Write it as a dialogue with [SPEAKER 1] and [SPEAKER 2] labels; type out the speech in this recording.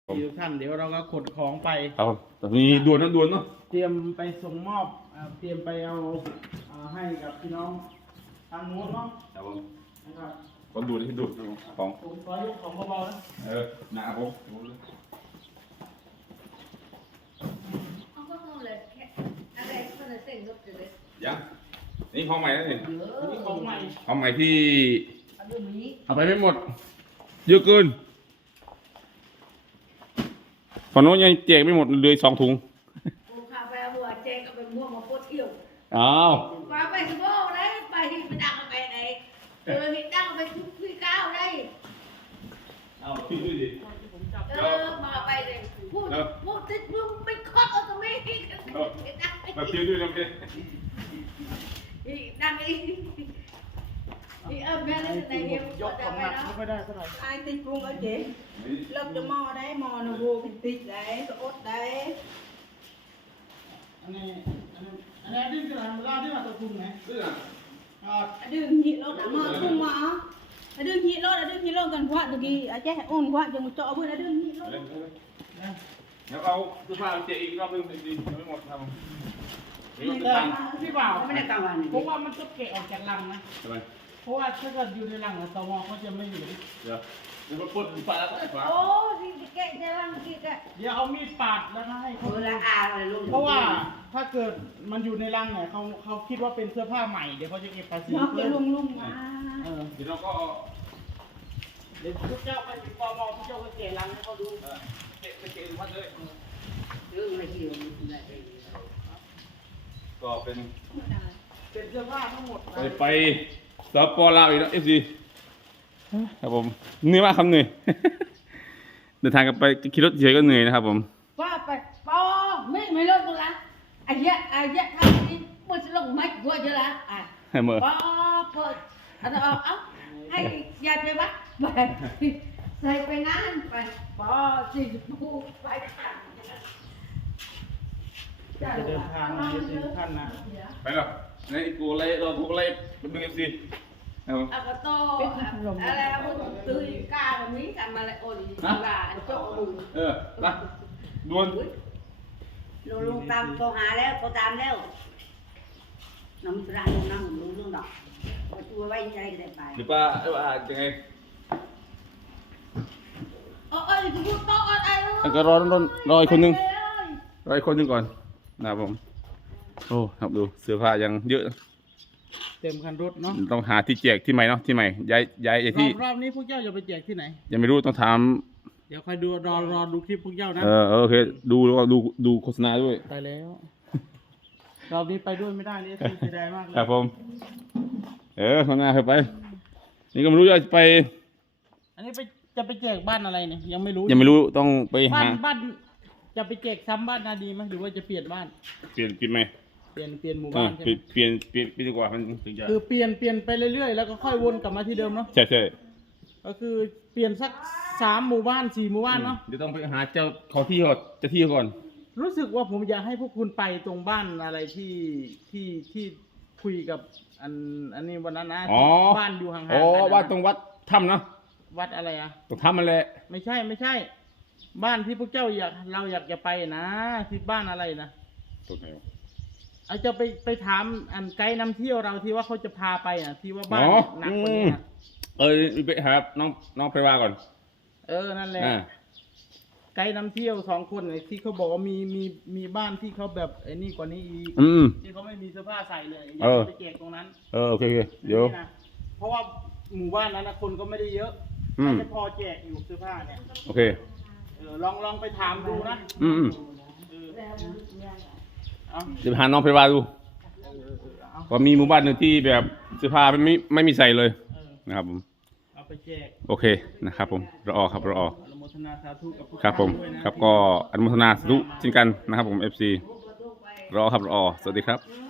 [SPEAKER 1] ทุกท่านเดี๋ยวเราก็ขนของไป
[SPEAKER 2] ครับแต่นี้ด่วนนะด่วนเนาะ
[SPEAKER 1] เตรียมไปส่งมอบเตรียมไปเอาให้กับพี่น้องทางนู้นเนาะ
[SPEAKER 2] ครับผม
[SPEAKER 1] นะครับ
[SPEAKER 2] ก็ด่วนที่ด่วนของ
[SPEAKER 1] ผมขอยกของเบาๆนะ
[SPEAKER 2] หนาผม
[SPEAKER 3] เขาก็คงเลยแค่อะไรก็เลยเส้นรถเลย
[SPEAKER 2] ยังนี่ของใหม่แล้วนี่
[SPEAKER 1] อันนี้ของใหม่
[SPEAKER 2] ของใหม่ที่
[SPEAKER 3] อันนี้
[SPEAKER 2] เอาไปไม่หมดเยอะเกินฝั่งโน้นยังแจกไม่หมดเลย2 ถุง
[SPEAKER 3] กูพาไปหัวเจ๊ก็เป็นม่วงมาโคตรเที่ยว
[SPEAKER 2] อ้าว
[SPEAKER 3] มาไปสมบูรณ์ได้ไปไปดังไปไหนเออมีดังไปทุกที่ก้าวได้
[SPEAKER 2] เอาพี่ด้วยดิ
[SPEAKER 3] มาไปเลยพูดติดมึงไปคอดเอาตรงนี้ดัง
[SPEAKER 2] มาพี่ด้วยนะพี่
[SPEAKER 3] ดังอีแม่เลยในเดียวย
[SPEAKER 1] กของหนักไม่ค่อยได้เท่าไหร่
[SPEAKER 4] ai tin cung ở chị lật cho mò đấy mò nó vô cái tít đấy cái ốt đấy
[SPEAKER 1] อันนี้ดิ้นกระดานเวลาที่มาตัวคุมไง
[SPEAKER 4] đừng nhị lốt đã mò cung mà đừng nhị lốt gần quạt được gì à chết ôn quạt cho một chỗ bữa đừng nhị lốt
[SPEAKER 2] แล้วเอาเสื้อผ้าเจ๊อีกรอบนึงดีไม่หมดครับนี่
[SPEAKER 1] แต่
[SPEAKER 2] ตัง
[SPEAKER 1] พี่บ่าว
[SPEAKER 3] ไม่ได้กลางวัน
[SPEAKER 1] เพราะว่ามันก็เกะออกจากรังนะ
[SPEAKER 2] ทำไม
[SPEAKER 1] เพราะว่าถ้าเกิดอยู่ในรังตมเขาจะไม่อยู่
[SPEAKER 2] เดี๋ยวมันปวดฝาแล้วก็ฝา
[SPEAKER 3] โอ้ที่แกะจะรังที่แกะ
[SPEAKER 1] เดี๋ยวเอามีดปาดแล้วก็ให้เขา
[SPEAKER 3] เวลาอาเลยลุง
[SPEAKER 1] เพราะว่าถ้าเกิดมันอยู่ในรังเนี่ยเขาคิดว่าเป็นเสื้อผ้าใหม่เดี๋ยวเขาจะเก็บภาษี
[SPEAKER 4] nó cái lung lung mà
[SPEAKER 2] เดี๋ยวเราก็
[SPEAKER 1] เดี๋ยวพวกเจ้าไปถึงตมพวกเจ้าก็เกะรังให้เขาดู
[SPEAKER 2] เจ๊วัดเลย
[SPEAKER 3] เรื่องอะไรที่อยู่ใน
[SPEAKER 2] ก็เป็น
[SPEAKER 1] เป็นเสื้อผ้าทั้งหมด
[SPEAKER 2] ไปสปลาวอีกแล้ว FC ครับผมเหนื่อยมากครับเหนื่อย เดินทางกันไปขี่รถเฉยก็เหนื่อยนะครับผม
[SPEAKER 3] ว่าไปปอไม่เลิกกูละไอ้เหี้ยทำนี่มันจะลงไม่กลัวจะละอ่ะ
[SPEAKER 2] ให้เมื่อ
[SPEAKER 3] ปอเปิดเอาเอาให้ยายไปวัดไปใส่ไปงานไปปอสิปูไปขัน
[SPEAKER 1] จะเดินทางมาถึงขั้นนะ
[SPEAKER 2] ไปแล้วในกูไล่เรากูไล่เป็นดึง FC ครับผม
[SPEAKER 3] เอากระโตอะไรพวกตื้อกาแบบนี้กันมาเลยโอ้ยกาโจ้ลุง
[SPEAKER 2] มาดวน
[SPEAKER 3] ลุงตามโทรหาแล้วโทรตามแล้วน้ำตาลุงน้ำลุงลุงดอกตัวไว้ใจกันได้ไป
[SPEAKER 2] หรือว่ายังไง
[SPEAKER 3] เอ้ยกูโตอะไร
[SPEAKER 2] ก็รออีกคนนึงรออีกคนนึงก่อนนะครับผมโอ้ครับดูเสื้อผ้ายังเยอะ
[SPEAKER 1] เต็มคันรถเนาะ
[SPEAKER 2] ต้องหาที่แจกที่ใหม่เนาะที่ใหม่ย้ายที่
[SPEAKER 1] รอบนี้พวกเจ้าจะไปแจกที่ไหน
[SPEAKER 2] ยังไม่รู้ต้องถาม
[SPEAKER 1] เดี๋ยวคอยดูรอดูคลิปพวกเจ้านะ
[SPEAKER 2] โอเคดูแล้วก็ดูโฆษณาด้วย
[SPEAKER 1] ไปแล้วรอบนี้ไปด้วยไม่ได้นี่เสียดายมากเลย
[SPEAKER 2] ครับผมข้างหน้าไป นี่ก็ไม่รู้จะไป
[SPEAKER 1] อันนี้จะไปแจกบ้านอะไรเนี่ยยังไม่รู้
[SPEAKER 2] ยังไม่รู้ต้องไปหา
[SPEAKER 1] บ้านจะไปแจกซ้ำบ้านนาดีไหมหรือว่าจะเปลี่ยนบ้าน
[SPEAKER 2] เปลี่ยนไหม
[SPEAKER 1] เปลี่ยนหมู่บ้านใช่ไหม
[SPEAKER 2] เปลี่ยนดีกว่ามันถึงจะ
[SPEAKER 1] คือเปลี่ยนไปเรื่อยๆแล้วก็ค่อยวนกลับมาที่เดิมเนาะ
[SPEAKER 2] ใช่
[SPEAKER 1] ก็คือเปลี่ยนสัก3 หมู่บ้าน 4 หมู่บ้านเนาะ
[SPEAKER 2] เดี๋ยวต้องไปหาเจ้าเขาที่ก่อนเจ้าที่ก่อน
[SPEAKER 1] รู้สึกว่าผมอยากให้พวกคุณไปตรงบ้านอะไรที่คุยกับอันนี้วันนั้นนะบ้านอยู่ห่างๆ
[SPEAKER 2] อ๋อ
[SPEAKER 1] กันนะ
[SPEAKER 2] วัดตรงวัดถ้ำเนาะ
[SPEAKER 1] วัดอะไรอะ
[SPEAKER 2] ตรงถ้ำมันแหละ
[SPEAKER 1] ไม่ใช่ บ้านที่พวกเจ้าเราอยากจะไปนะที่บ้านอะไรนะ
[SPEAKER 2] ตรงไหนวะ
[SPEAKER 1] เอาจะไปถามไกด์นำเที่ยวเราที่ว่าเขาจะพาไปอ่ะที่ว่าบ้านหนักกว่านี้นะ
[SPEAKER 2] ไปหาน้องไพรวาก่อน
[SPEAKER 1] นั่นแหละ
[SPEAKER 2] อ่า
[SPEAKER 1] ไกด์นำเที่ยว2 คนเนี่ยที่เขาบอกว่ามีบ้านที่เขาแบบไอ้นี่กว่านี้อีก
[SPEAKER 2] อืม
[SPEAKER 1] ที่เขาไม่มีเสื้อผ้าใส่เลยอยา
[SPEAKER 2] เออ
[SPEAKER 1] กไปแจกตรงนั้น
[SPEAKER 2] โอเคเดี๋ยว
[SPEAKER 1] นี่นะเพราะว่าหมู่บ้านนั้นนะคนก็ไม่ได้เยอะ
[SPEAKER 2] อืม
[SPEAKER 1] ไม่พอแจกอยู่เสื้อผ้าเนี่ย
[SPEAKER 2] โอเค
[SPEAKER 1] ลองไปถามดูนะ
[SPEAKER 2] อืม
[SPEAKER 1] เออเอา
[SPEAKER 2] เดี๋ยวไปหาน้องไพรวาดู
[SPEAKER 1] เอา
[SPEAKER 2] ก็มีหมู่บ้านหนึ่งที่แบบเสื้อผ้าไม่มีใส่เลย นะครับผม
[SPEAKER 1] เอาไปแจก
[SPEAKER 2] โอเคนะครับผมรอครับรอ
[SPEAKER 1] อนุโมทนาสาธุกับพวก
[SPEAKER 2] ครับผม
[SPEAKER 1] ด้วยนะ
[SPEAKER 2] ครับก็อนุโมทนาสาธุเช่นกันนะครับผม FC รอครับรอสวัสดีครับ
[SPEAKER 3] อื